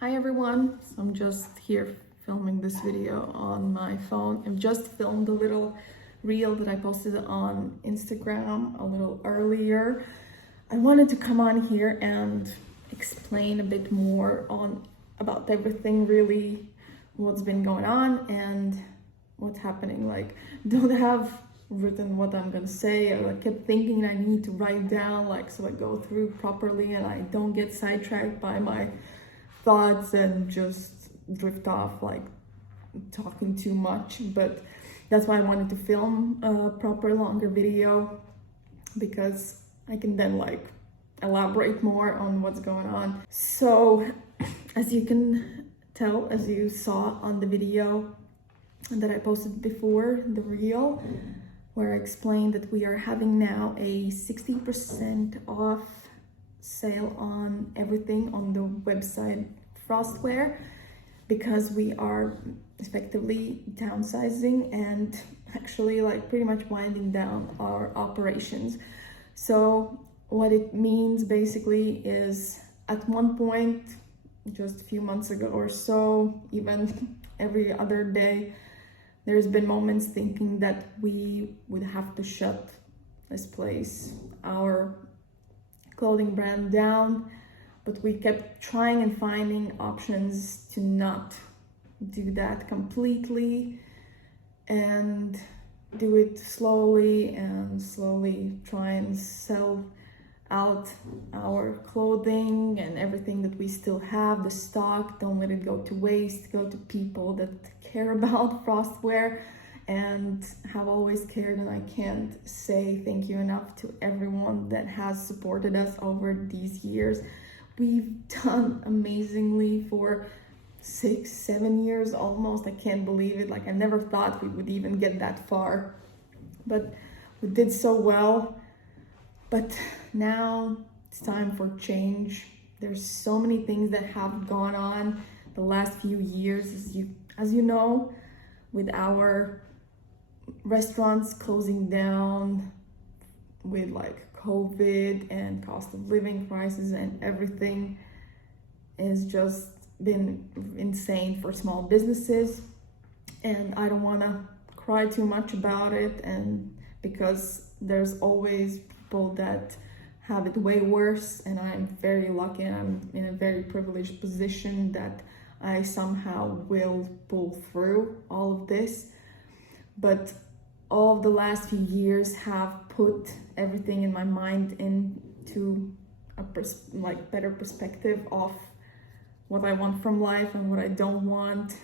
Hi everyone, so I'm just here filming this video on my phone. I've just filmed a little reel that I posted on Instagram a little earlier. I wanted to come on here and explain a bit more about everything, really what's been going on and what's happening. Like, don't have written what I'm gonna say. I kept thinking I need to write down so I go through properly and I don't get sidetracked by my thoughts and just drift off talking too much. But that's why I wanted to film a proper longer video, because I can then elaborate more on what's going on. So as you can tell, as you saw on the video that I posted before, the reel, where I explained that we are having now a 60% off sale on everything on the website Frostware, because we are effectively downsizing and actually pretty much winding down our operations. So what it means basically is, at one point just a few months ago or so, even every other day, there's been moments thinking that we would have to shut this place, our clothing brand, down, but we kept trying and finding options to not do that completely and do it slowly try and sell out our clothing and everything that we still have, the stock. Don't let it go to waste, go to people that care about Frostware and have always cared. And I can't say thank you enough to everyone that has supported us over these years. We've done amazingly for 6-7 years almost. I can't believe it. I never thought we would even get that far, but we did so well. But now it's time for change. There's so many things that have gone on the last few years, as you know, with our restaurants closing down, with COVID and cost of living crisis, and everything has just been insane for small businesses. And I don't want to cry too much about it, and because there's always people that have it way worse, and I'm very lucky and I'm in a very privileged position that I somehow will pull through all of this. But all of the last few years have put everything in my mind into a better perspective of what I want from life and what I don't want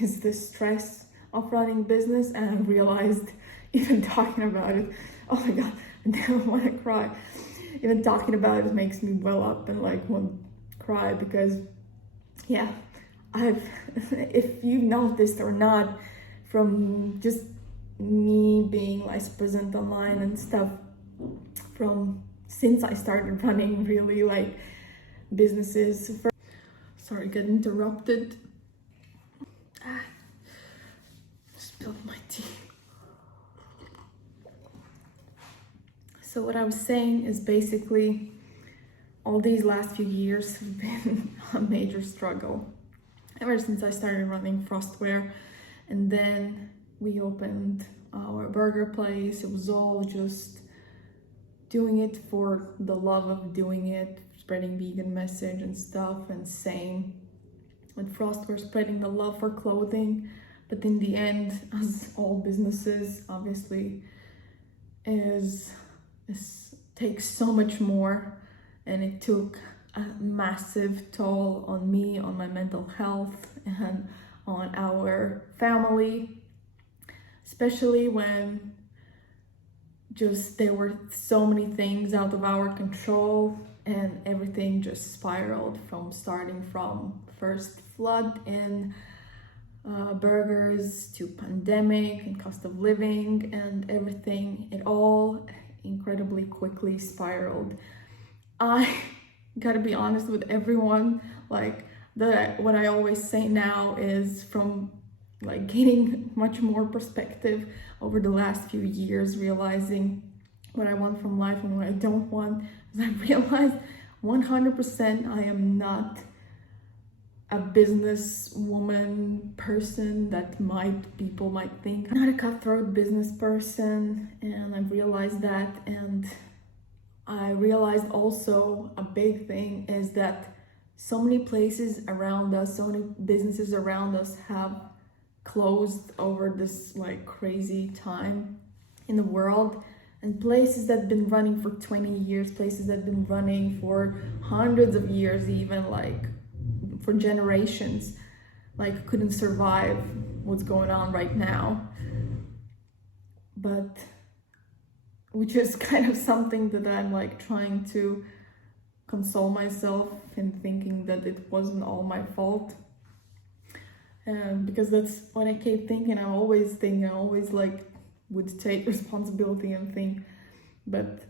is the stress of running business. And I realized, even talking about it, oh my god, I don't want to cry. Even talking about it makes me well up and want to cry, because yeah, if you noticed or not, from just me being president online and stuff, since I started running really businesses. Sorry, get interrupted. Spilled my tea. So what I was saying is, basically all these last few years have been a major struggle ever since I started running Frostware. And then we opened our burger place. It was all just doing it for the love of doing it, spreading vegan message and stuff, and same with Frostware, spreading the love for clothing. But in the end, as all businesses, obviously, takes so much more, and it took a massive toll on me, on my mental health, and on our family, especially when just there were so many things out of our control, and everything just spiraled, starting from first flood in burgers to pandemic and cost of living and everything. It all incredibly quickly spiraled. I gotta be honest with everyone, what I always say now is, from gaining much more perspective over the last few years, realizing what I want from life and what I don't want, is I realized 100% I am not a businesswoman person that people might think I'm not a cutthroat business person, and I realized that. And I realized also a big thing is that so many places around us, so many businesses around us have closed over this like crazy time in the world, and places that have been running for 20 years, places that have been running for hundreds of years, even like for generations, like couldn't survive what's going on right now. But which is kind of something that I'm like trying to console myself in, thinking that it wasn't all my fault. Because that's what I keep thinking. I always like would take responsibility and think, but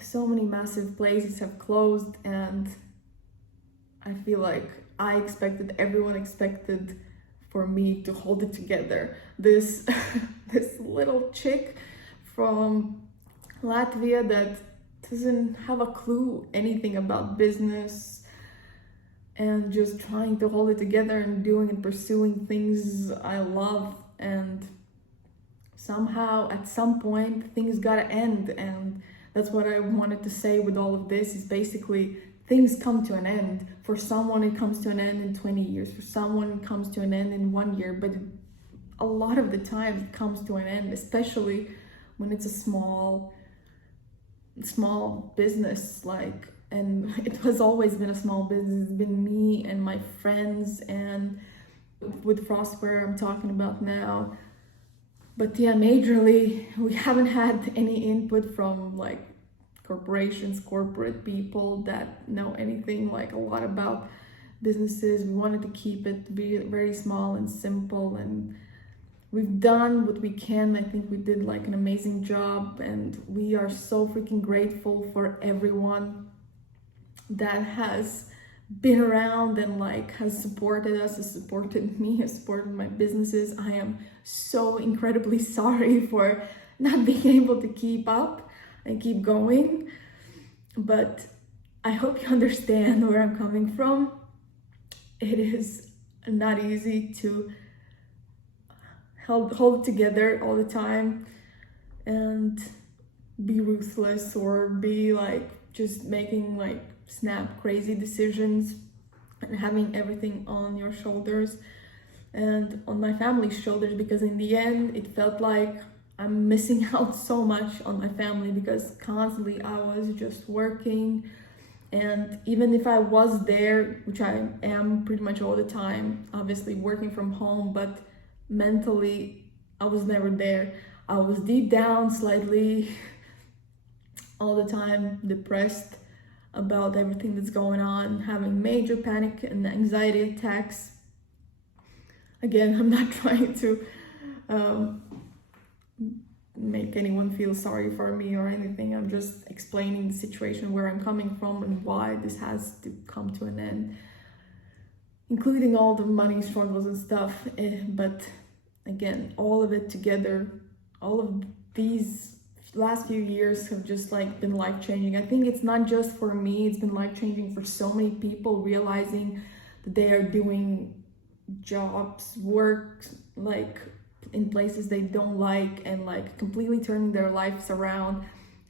so many massive places have closed, and I feel like everyone expected for me to hold it together. This this little chick from Latvia that doesn't have a clue anything about business, and just trying to hold it together and doing and pursuing things I love. And somehow at some point things gotta end, and that's what I wanted to say with all of this, is basically things come to an end. For someone it comes to an end in 20 years, for someone it comes to an end in 1 year, but a lot of the time it comes to an end, especially when it's a small business. Like, and it has always been a small business. It's been me and my friends, and with Frostware I'm talking about now. But yeah, majorly we haven't had any input from like corporations, corporate people that know anything like a lot about businesses. We wanted to keep it to be very small and simple, and we've done what we can. I think we did like an amazing job, and we are so freaking grateful for everyone that has been around and like has supported us, has supported me, has supported my businesses. I am so incredibly sorry for not being able to keep up and keep going, but I hope you understand where I'm coming from. It is not easy to hold it together all the time and be ruthless, or be like just making like snap crazy decisions and having everything on your shoulders and on my family's shoulders, because in the end it felt like I'm missing out so much on my family, because constantly I was just working. And even if I was there, which I am pretty much all the time, obviously working from home, but mentally I was never there. I was deep down slightly all the time depressed about everything that's going on, having major panic and anxiety attacks. Again, I'm not trying to make anyone feel sorry for me or anything. I'm just explaining the situation, where I'm coming from and why this has to come to an end, including all the money struggles and stuff. But again, all of it together, all of these last few years have just like been life-changing. I think it's not just for me, it's been life-changing for so many people, realizing that they are doing jobs, work, like in places they don't like, and like completely turning their lives around.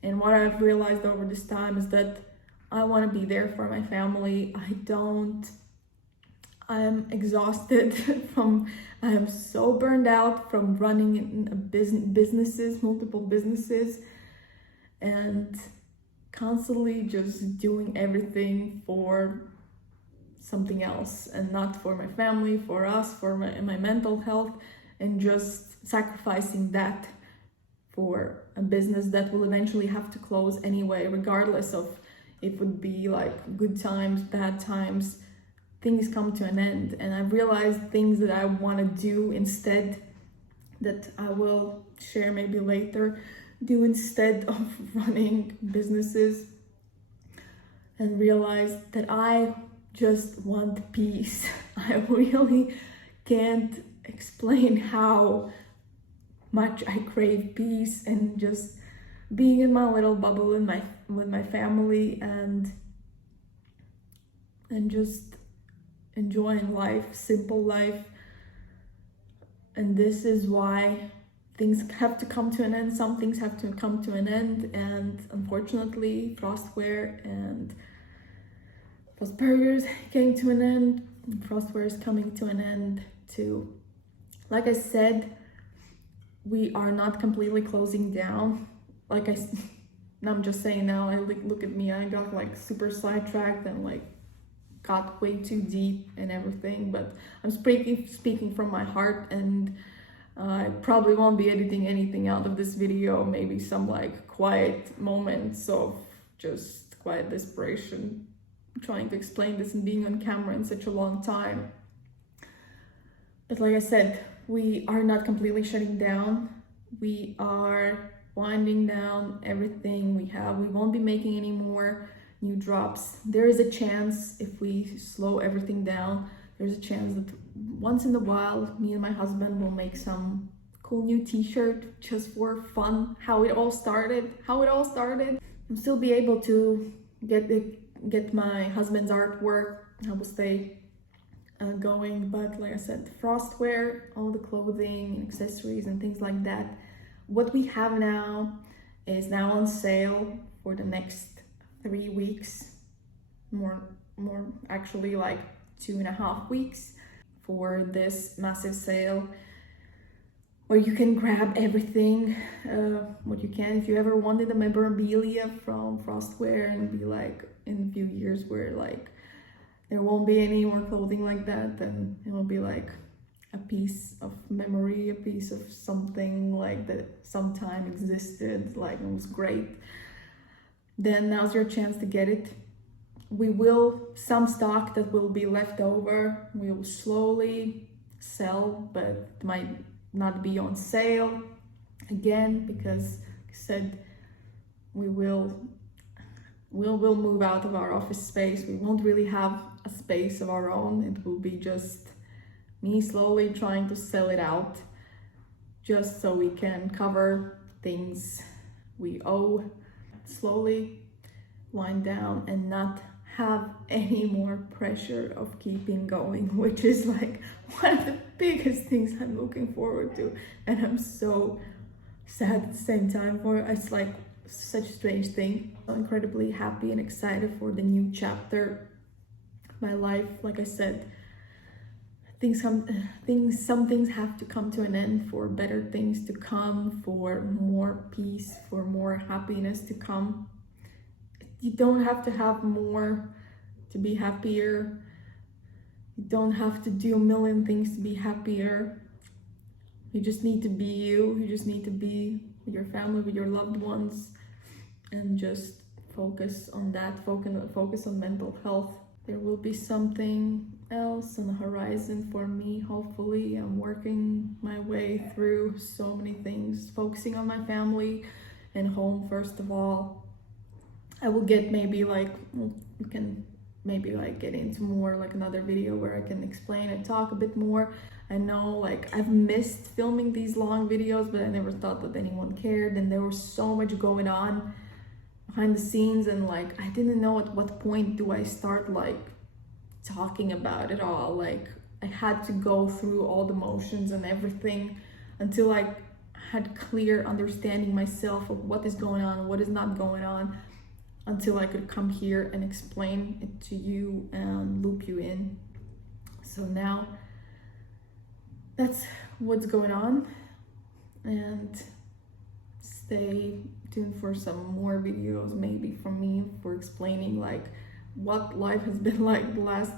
And what I've realized over this time is that I want to be there for my family. I'm exhausted I am so burned out from running in multiple businesses, and constantly just doing everything for something else, and not for my family, for us, for my mental health, and just sacrificing that for a business that will eventually have to close anyway, regardless of if it would be like good times, bad times. Things come to an end, and I realized things that I want to do instead, that I will share maybe later, do instead of running businesses, and realized that I just want peace. I really can't explain how much I crave peace, and just being in my little bubble with my family, and just enjoying life, simple life. And this is why things have to come to an end. Some things have to come to an end, and unfortunately Frostware and Frostburgers came to an end. Frostware is coming to an end too. Like I said, we are not completely closing down. I'm just saying now, look at me, I got like super sidetracked and like got way too deep and everything, but I'm speaking from my heart, and I probably won't be editing anything out of this video, maybe some like quiet moments of just quiet desperation, trying to explain this and being on camera in such a long time. But like I said, we are not completely shutting down. We are winding down everything we have. We won't be making any more new drops. There is a chance, if we slow everything down, there's a chance that once in a while me and my husband will make some cool new t-shirt just for fun. How it all started. I'll still be able to get my husband's artwork. I will stay going, but like I said, Frostware, all the clothing and accessories and things like that, what we have now is now on sale for the next 3 weeks, more actually, like 2.5 weeks, for this massive sale where you can grab everything what you can. If you ever wanted a memorabilia from Frostware and be like, in a few years where like there won't be any more clothing like that, then it will be like a piece of memory, a piece of something like that sometime existed, like it was great, then now's your chance to get it. Some stock that will be left over, we will slowly sell, but it might not be on sale again, because like I said, we'll move out of our office space. We won't really have a space of our own. It will be just me slowly trying to sell it out, just so we can cover things we owe, slowly wind down and not have any more pressure of keeping going, which is like one of the biggest things I'm looking forward to, and I'm so sad at the same time for it. It's like such a strange thing. I'm incredibly happy and excited for the new chapter of my life. Like I said, some things have to come to an end for better things to come, for more peace, for more happiness to come. You don't have to have more to be happier. You don't have to do a million things to be happier. You just need to be you. You just need to be with your family, with your loved ones, and just focus on that, focus on mental health. There will be something else on the horizon for me, hopefully. I'm working my way through so many things, focusing on my family and home first of all. I will get maybe like, you can maybe like get into more like another video where I can explain and talk a bit more. I know like I've missed filming these long videos, but I never thought that anyone cared, and there was so much going on behind the scenes, and like I didn't know at what point do I start like talking about it all. Like I had to go through all the motions and everything until I had clear understanding myself of what is going on, what is not going on, until I could come here and explain it to you and loop you in. So now that's what's going on, and stay tuned for some more videos maybe from me for explaining like what life has been like the last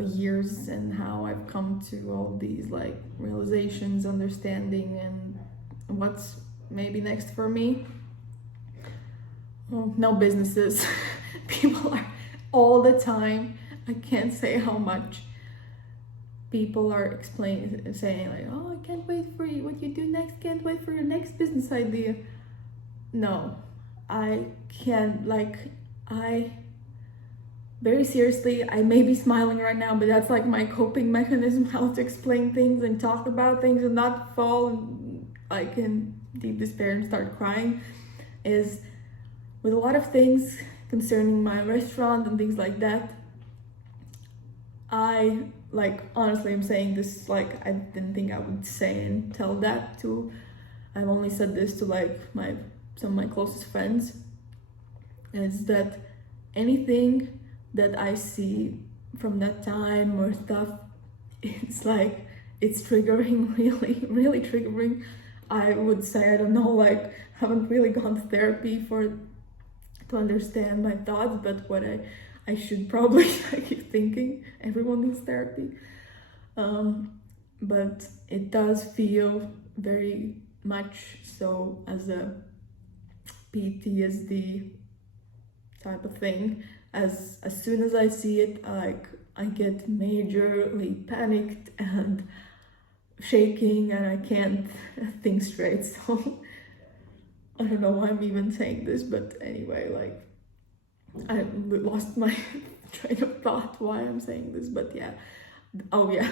years, and how I've come to all these like realizations, understanding, and what's maybe next for me. Well, no businesses. People are all the time, I can't say how much people are saying like, oh, I can't wait for you, what you do next, can't wait for your next business idea. No, I can't. Like, very seriously, I may be smiling right now, but that's like my coping mechanism, how to explain things and talk about things and not fall like in deep despair and start crying, is with a lot of things concerning my restaurant and things like that. I, like, honestly, I'm saying this, like, I didn't think I would say and tell that to, I've only said this to, like, some of my closest friends, is that anything that I see from that time or stuff, it's like, it's triggering, really, really triggering. I would say, I don't know, like, haven't really gone to therapy to understand my thoughts, but what I should probably, I keep thinking everyone needs therapy. But it does feel very much so as a PTSD type of thing. As soon as I see it, I get majorly panicked and shaking, and I can't think straight. So I don't know why I'm even saying this, but anyway, like, I lost my train of thought why I'm saying this, but yeah. Oh yeah,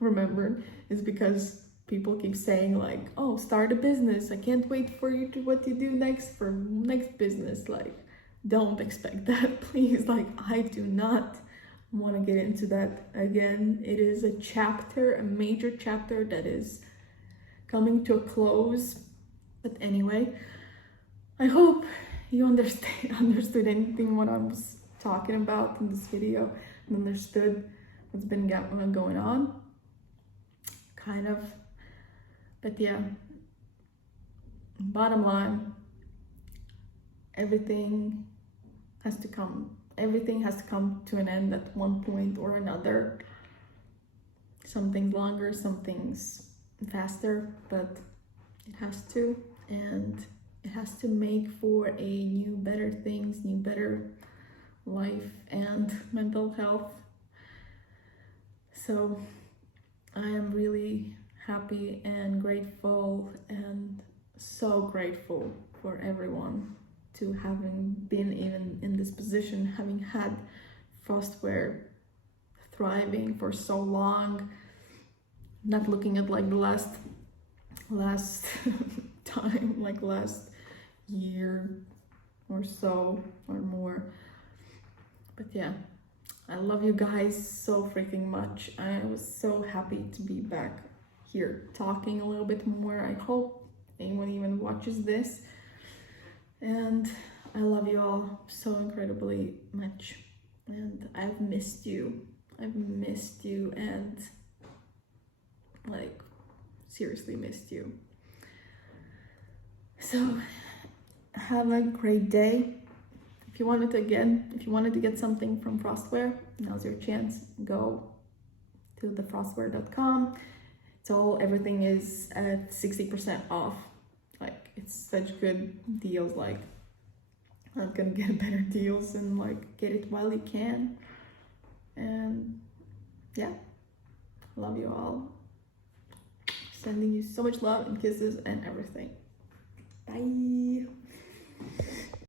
remember, it's because people keep saying, like, oh, start a business, I can't wait for you to what you do next for next business. Like, don't expect that, please. Like, I do not want to get into that again. It is a chapter, a major chapter that is coming to a close. But anyway, I hope you understood anything what I was talking about in this video, and understood what's been going on, kind of. But yeah, bottom line, everything has to come to an end at one point or another. Some things longer, some things faster, but it has to. And it has to make for a new, better things, new, better life and mental health. So I am really happy and grateful, and so grateful for everyone to having been even in this position, having had Frostware thriving for so long, not looking at like the last time, like last year or so or more. But yeah, I love you guys so freaking much. I was so happy to be back here talking a little bit more. I hope anyone even watches this, and I love you all so incredibly much, and I've missed you and like seriously missed you. So have a great day. If you wanted to get something from Frostware, now's your chance. Go to thefrostware.com. Everything is at 60% off. Like, it's such good deals. Like, not gonna get better deals, and like, get it while you can. And yeah, love you all. Sending you so much love and kisses and everything. Bye.